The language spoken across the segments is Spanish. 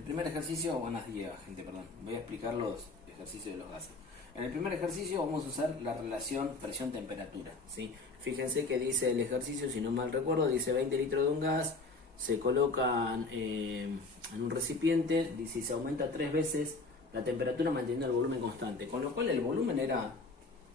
el primer ejercicio, buenos días gente, perdón, voy a explicar los ejercicios de los gases. En el primer ejercicio vamos a usar la relación presión-temperatura, ¿sí? Fíjense que dice el ejercicio, si no mal recuerdo, dice 20 litros de un gas, se colocan en un recipiente, dice se aumenta 3 veces la temperatura manteniendo el volumen constante, con lo cual el volumen era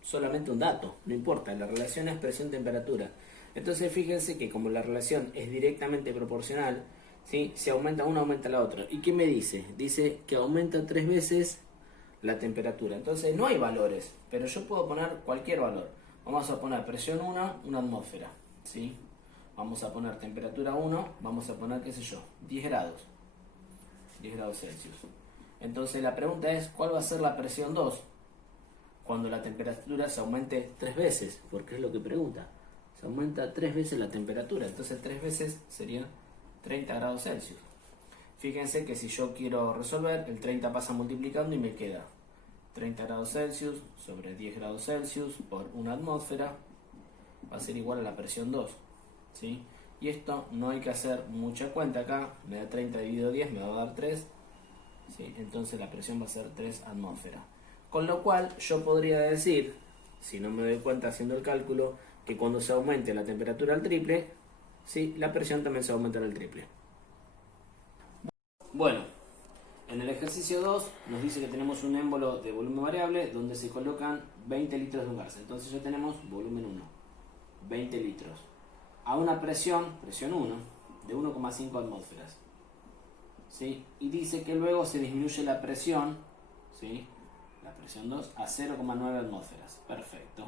solamente un dato, no importa, la relación es presión-temperatura. Entonces fíjense que como la relación es directamente proporcional, ¿sí? Si aumenta uno, aumenta la otra. ¿Y qué me dice? Dice que aumenta 3 veces la temperatura. Entonces no hay valores, pero yo puedo poner cualquier valor. Vamos a poner presión 1, una atmósfera, ¿sí? Vamos a poner temperatura 1, vamos a poner, qué sé yo, 10 grados. 10 grados Celsius. Entonces la pregunta es, ¿cuál va a ser la presión 2? Cuando la temperatura se aumente 3 veces, porque es lo que pregunta. Se aumenta 3 veces la temperatura, entonces 3 veces sería 30 grados Celsius. Fíjense que si yo quiero resolver, el 30 pasa multiplicando y me queda 30 grados Celsius sobre 10 grados Celsius por una atmósfera va a ser igual a la presión 2, ¿sí? Y esto no hay que hacer mucha cuenta acá, me da 30 dividido 10, me va a dar 3, ¿sí? Entonces la presión va a ser 3 atmósferas. Con lo cual yo podría decir, si no me doy cuenta haciendo el cálculo, que cuando se aumente la temperatura al triple, ¿sí? La presión también se va a aumentar al triple. Bueno, en el ejercicio 2 nos dice que tenemos un émbolo de volumen variable donde se colocan 20 litros de un gas. Entonces ya tenemos volumen 1, 20 litros. A una presión 1, de 1,5 atmósferas. ¿Sí? Y dice que luego se disminuye la presión, ¿sí? La presión 2 a 0,9 atmósferas. Perfecto.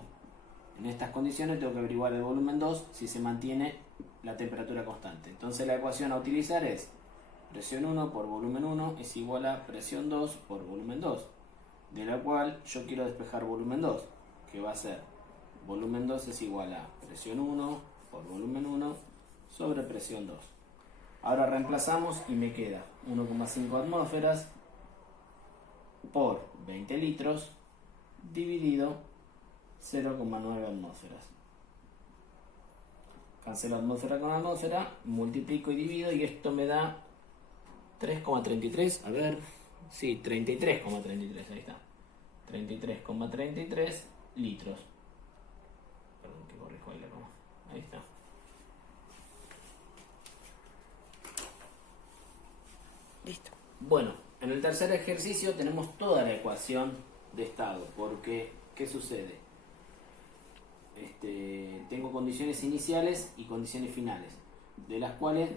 En estas condiciones tengo que averiguar el volumen 2 si se mantiene la temperatura constante. Entonces la ecuación a utilizar es presión 1 por volumen 1 es igual a presión 2 por volumen 2, de la cual yo quiero despejar volumen 2, que va a ser volumen 2 es igual a presión 1 por volumen 1 sobre presión 2. Ahora reemplazamos y me queda 1,5 atmósferas por 20 litros dividido 0,9 atmósferas. Cancelo atmósfera con atmósfera, multiplico y divido y esto me da 3,33, a ver, sí, 33,33, ahí está. 33,33 litros. Perdón que corrijo ahí la coma. Ahí está. Listo. Bueno, en el tercer ejercicio tenemos toda la ecuación de estado, porque ¿qué sucede? Tengo condiciones iniciales y condiciones finales, de las cuales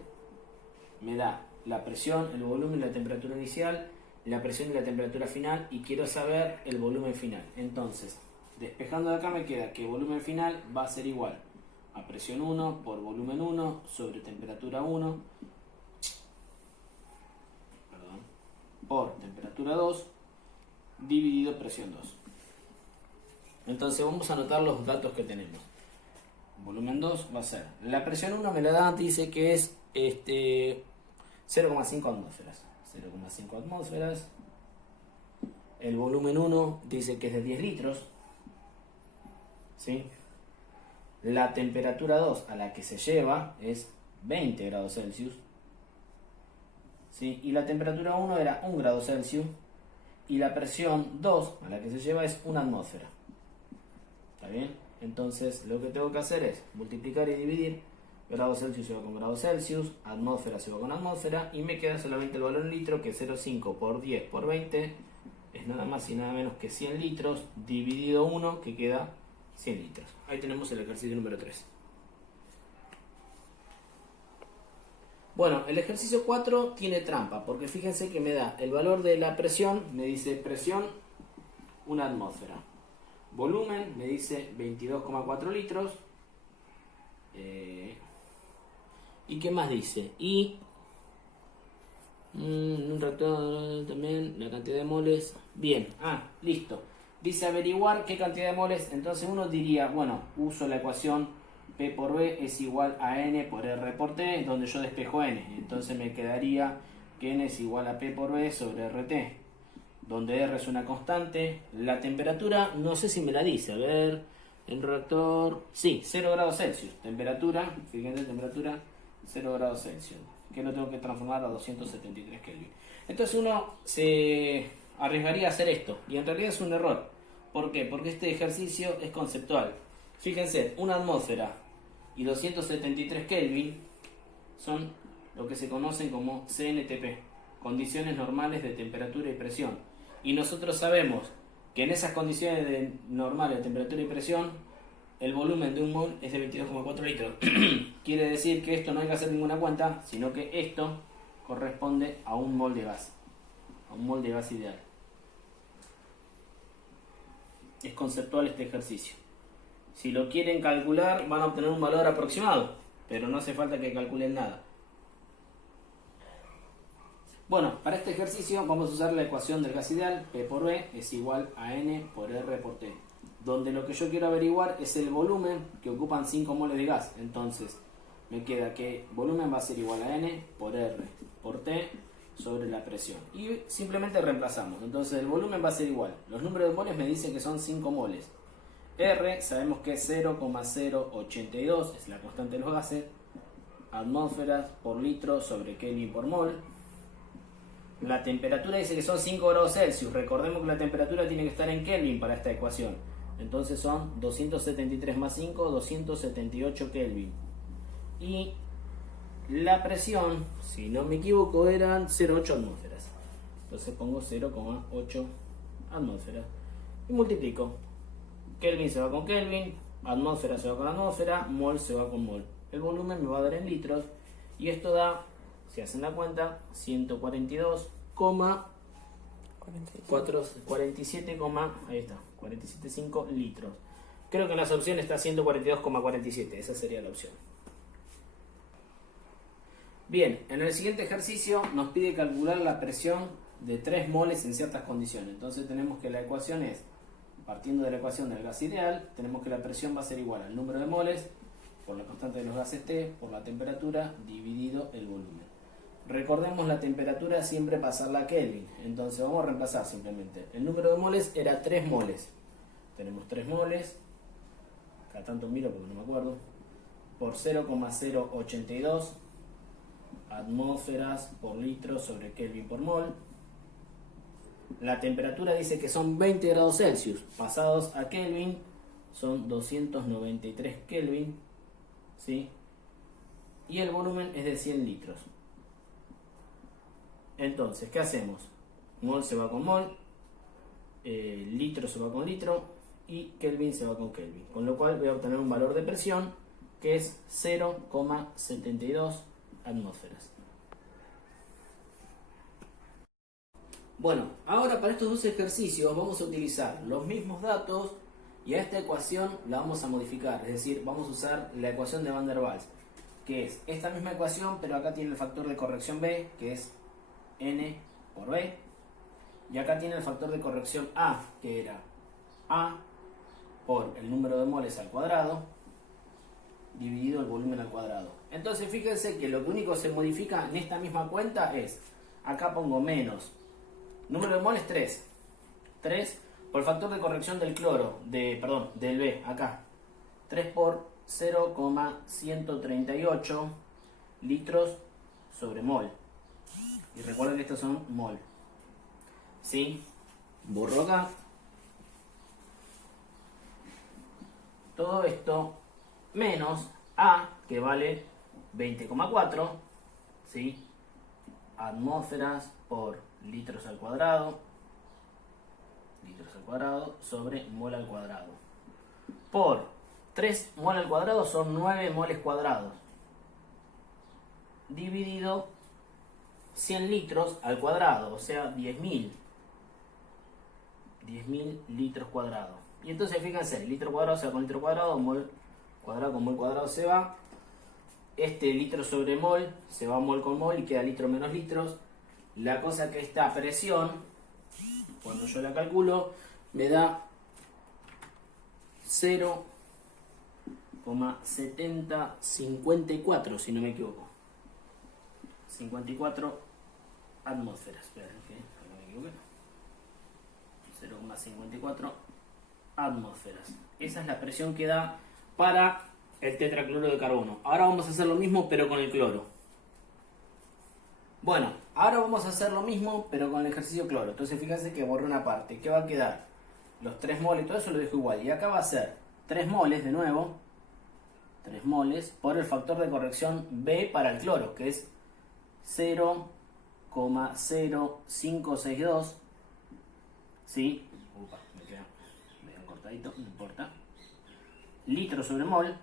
me da la presión, el volumen y la temperatura inicial, la presión y la temperatura final, y quiero saber el volumen final. Entonces, despejando de acá me queda que el volumen final va a ser igual a presión 1 por volumen 1 sobre temperatura 1, perdón, por temperatura 2 dividido presión 2. Entonces vamos a anotar los datos que tenemos. Volumen 2 va a ser, la presión 1 me la da, dice que es 0,5 atmósferas. 0,5 atmósferas. El volumen 1 dice que es de 10 litros. ¿Sí? La temperatura 2 a la que se lleva es 20 grados Celsius. ¿Sí? Y la temperatura 1 era 1 grado Celsius. Y la presión 2 a la que se lleva es 1 atmósfera. ¿Está bien? Entonces lo que tengo que hacer es multiplicar y dividir. Grado Celsius se va con grado Celsius, atmósfera se va con atmósfera y me queda solamente el valor en litro, que 0,5 por 10 por 20 es nada más y nada menos que 100 litros dividido 1, que queda 100 litros. Ahí tenemos el ejercicio número 3. Bueno, el ejercicio 4 tiene trampa, porque fíjense que me da el valor de la presión, me dice presión 1 atmósfera. Volumen me dice 22,4 litros. ¿Y qué más dice? Y un reactor también, la cantidad de moles. Bien, listo. Dice averiguar qué cantidad de moles. Entonces uno diría, bueno, uso la ecuación P por B es igual a N por R por T, donde yo despejo N. Entonces me quedaría que N es igual a P por B sobre RT, donde R es una constante. La temperatura, no sé si me la dice, a ver, el reactor, sí, 0 grados Celsius. Temperatura, fíjense, temperatura 0 grados Celsius. que lo tengo que transformar a 273 Kelvin. Entonces uno se arriesgaría a hacer esto, y en realidad es un error. ¿Por qué? Porque este ejercicio es conceptual. Fíjense, una atmósfera y 273 Kelvin son lo que se conocen como CNTP, condiciones normales de temperatura y presión. Y nosotros sabemos que en esas condiciones normales de temperatura y presión, el volumen de un mol es de 22,4 litros. Quiere decir que esto no hay que hacer ninguna cuenta, sino que esto corresponde a un mol de gas, a un mol de gas ideal. Es conceptual este ejercicio. Si lo quieren calcular, van a obtener un valor aproximado, pero no hace falta que calculen nada. Bueno, para este ejercicio vamos a usar la ecuación del gas ideal, P por B es igual a N por R por T, donde lo que yo quiero averiguar es el volumen que ocupan 5 moles de gas. Entonces me queda que volumen va a ser igual a N por R por T sobre la presión. Y simplemente reemplazamos. Entonces el volumen va a ser igual. Los números de moles me dicen que son 5 moles. R sabemos que es 0,082, es la constante de los gases. Atmósferas por litro sobre Kelvin por mol. La temperatura dice que son 5 grados Celsius. Recordemos que la temperatura tiene que estar en Kelvin para esta ecuación. Entonces son 273 más 5, 278 Kelvin. Y la presión, si no me equivoco, eran 0,8 atmósferas. Entonces pongo 0,8 atmósferas. Y multiplico. Kelvin se va con Kelvin, atmósfera se va con atmósfera, mol se va con mol. El volumen me va a dar en litros. Y esto da, si hacen la cuenta, 47,5 litros. Creo que en las opciones está 142,47, esa sería la opción. Bien, en el siguiente ejercicio nos pide calcular la presión de 3 moles en ciertas condiciones. Entonces tenemos que la ecuación es, partiendo de la ecuación del gas ideal, tenemos que la presión va a ser igual al número de moles por la constante de los gases T por la temperatura dividido el volumen. Recordemos la temperatura siempre pasarla a Kelvin, entonces vamos a reemplazar simplemente. El número de moles era 3 moles. Tenemos 3 moles, cada tanto miro porque no me acuerdo, por 0,082 atmósferas por litro sobre Kelvin por mol. La temperatura dice que son 20 grados Celsius, pasados a Kelvin son 293 Kelvin, ¿sí? Y el volumen es de 100 litros. Entonces, ¿qué hacemos? Mol se va con mol, litro se va con litro y Kelvin se va con Kelvin. Con lo cual voy a obtener un valor de presión que es 0,72 atmósferas. Bueno, ahora para estos dos ejercicios vamos a utilizar los mismos datos y a esta ecuación la vamos a modificar. Es decir, vamos a usar la ecuación de Van der Waals, que es esta misma ecuación, pero acá tiene el factor de corrección B, que es N por B, y acá tiene el factor de corrección A, que era A por el número de moles al cuadrado dividido el volumen al cuadrado. Entonces fíjense que lo único que se modifica en esta misma cuenta es, acá pongo menos, número de moles 3 por el factor de corrección del del B, acá 3 por 0,138 litros sobre mol. Y recuerden que estos son mol. ¿Sí? Borro acá. Todo esto menos A, que vale 20,4. ¿Sí? Atmósferas por litros al cuadrado. Litros al cuadrado sobre mol al cuadrado. Por 3 mol al cuadrado son 9 moles cuadrados. Dividido 100 litros al cuadrado, o sea 10.000 litros cuadrados. Y entonces fíjense, litro cuadrado se va con litro cuadrado, mol cuadrado con mol cuadrado se va. Este litro sobre mol se va mol con mol y queda litro menos litros. La cosa que esta presión, cuando yo la calculo, me da 0,7054, si no me equivoco. 54 atmósferas. Esperen, que no me equivoqué. 0,54 atmósferas. Esa es la presión que da para el tetracloro de carbono. Ahora vamos a hacer lo mismo pero con el cloro. Bueno, ahora vamos a hacer lo mismo, pero con el ejercicio cloro. Entonces fíjense que borré una parte. ¿Qué va a quedar? Los 3 moles, todo eso lo dejo igual. Y acá va a ser 3 moles de nuevo. 3 moles por el factor de corrección B para el cloro, que es 0,0562. ¿Sí? Upa, me queda medio cortadito, no importa. Litro sobre mol.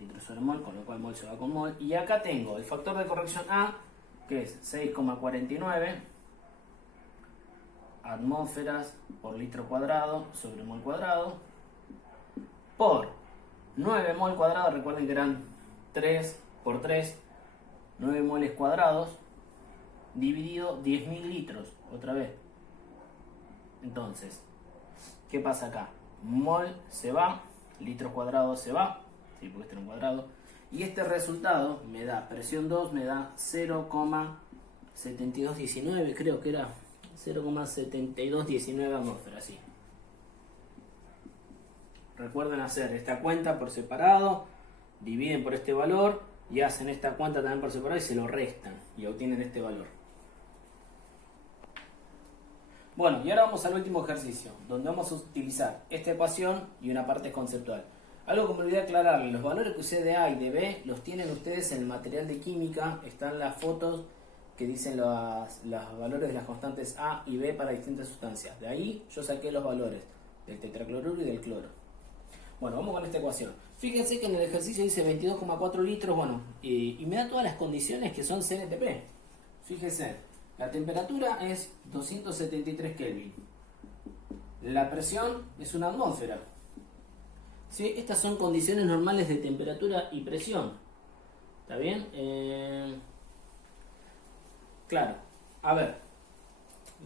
Litro sobre mol, con lo cual mol se va con mol. Y acá tengo el factor de corrección A, que es 6,49 atmósferas por litro cuadrado sobre mol cuadrado, por 9 mol cuadrados, recuerden que eran 3 por 3, 9 moles cuadrados, dividido 10.000 litros, otra vez. Entonces, ¿qué pasa acá? Mol se va, litros cuadrados se va, sí, porque este era un cuadrado, y este resultado me da, presión 2 me da 0,7219, creo que era 0,7219 atmósferas, sí. Recuerden hacer esta cuenta por separado, dividen por este valor y hacen esta cuenta también por separado y se lo restan y obtienen este valor. Bueno, y ahora vamos al último ejercicio, donde vamos a utilizar esta ecuación y una parte conceptual. Algo que me olvidé aclararles, los valores que usé de A y de B los tienen ustedes en el material de química, están las fotos que dicen los valores de las constantes A y B para distintas sustancias. De ahí yo saqué los valores del tetracloruro y del cloro. Bueno, vamos con esta ecuación. Fíjense que en el ejercicio dice 22,4 litros, bueno, y me da todas las condiciones que son CNTP. Fíjense, la temperatura es 273 Kelvin. La presión es una atmósfera. ¿Sí? Estas son condiciones normales de temperatura y presión. ¿Está bien? Claro, a ver,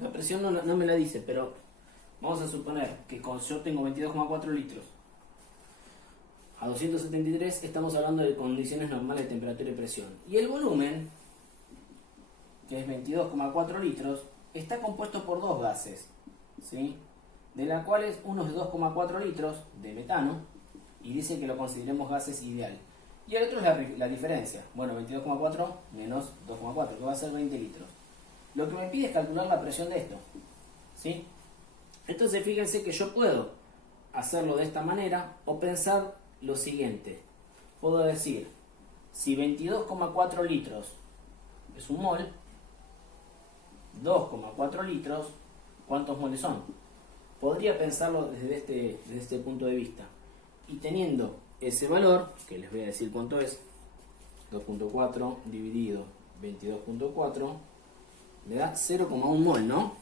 la presión no me la dice, pero vamos a suponer que yo tengo 22,4 litros. A 273 estamos hablando de condiciones normales de temperatura y presión. Y el volumen, que es 22,4 litros, está compuesto por dos gases, ¿sí? De las cuales uno es 2,4 litros de metano, y dice que lo consideremos gases ideal. Y el otro es la diferencia. Bueno, 22,4 menos 2,4, que va a ser 20 litros. Lo que me pide es calcular la presión de esto, ¿sí? Entonces fíjense que yo puedo hacerlo de esta manera o pensar lo siguiente. Puedo decir, si 22,4 litros es un mol, 2,4 litros, ¿cuántos moles son? Podría pensarlo desde este punto de vista. Y teniendo ese valor, que les voy a decir cuánto es, 2.4 dividido 22.4, me da 0,1 mol, ¿no?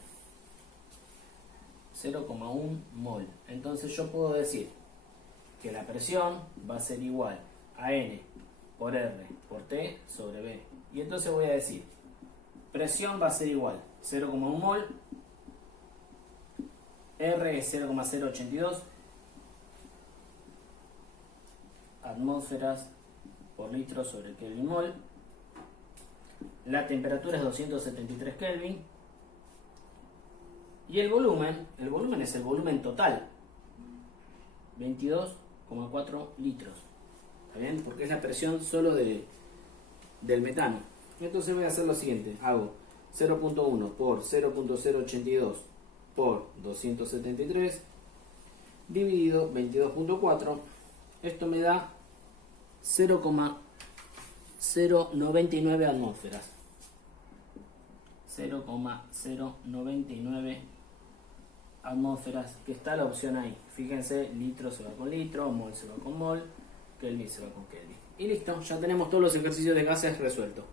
0,1 mol. Entonces yo puedo decir que la presión va a ser igual a N por R por T sobre B. Y entonces voy a decir, presión va a ser igual 0,1 mol, R es 0,082 atmósferas por litro sobre Kelvin mol. La temperatura es 273 Kelvin. Y el volumen es el volumen total, 22,4 litros. ¿Está bien? Porque es la presión solo del metano. Entonces voy a hacer lo siguiente. Hago 0.1 por 0.082 por 273 dividido 22.4. Esto me da 0,099 atmósferas. 0,099 atmósferas, que está la opción ahí. Fíjense, litro se va con litro, mol se va con mol, Kelvin se va con Kelvin. Y listo, ya tenemos todos los ejercicios de gases resueltos.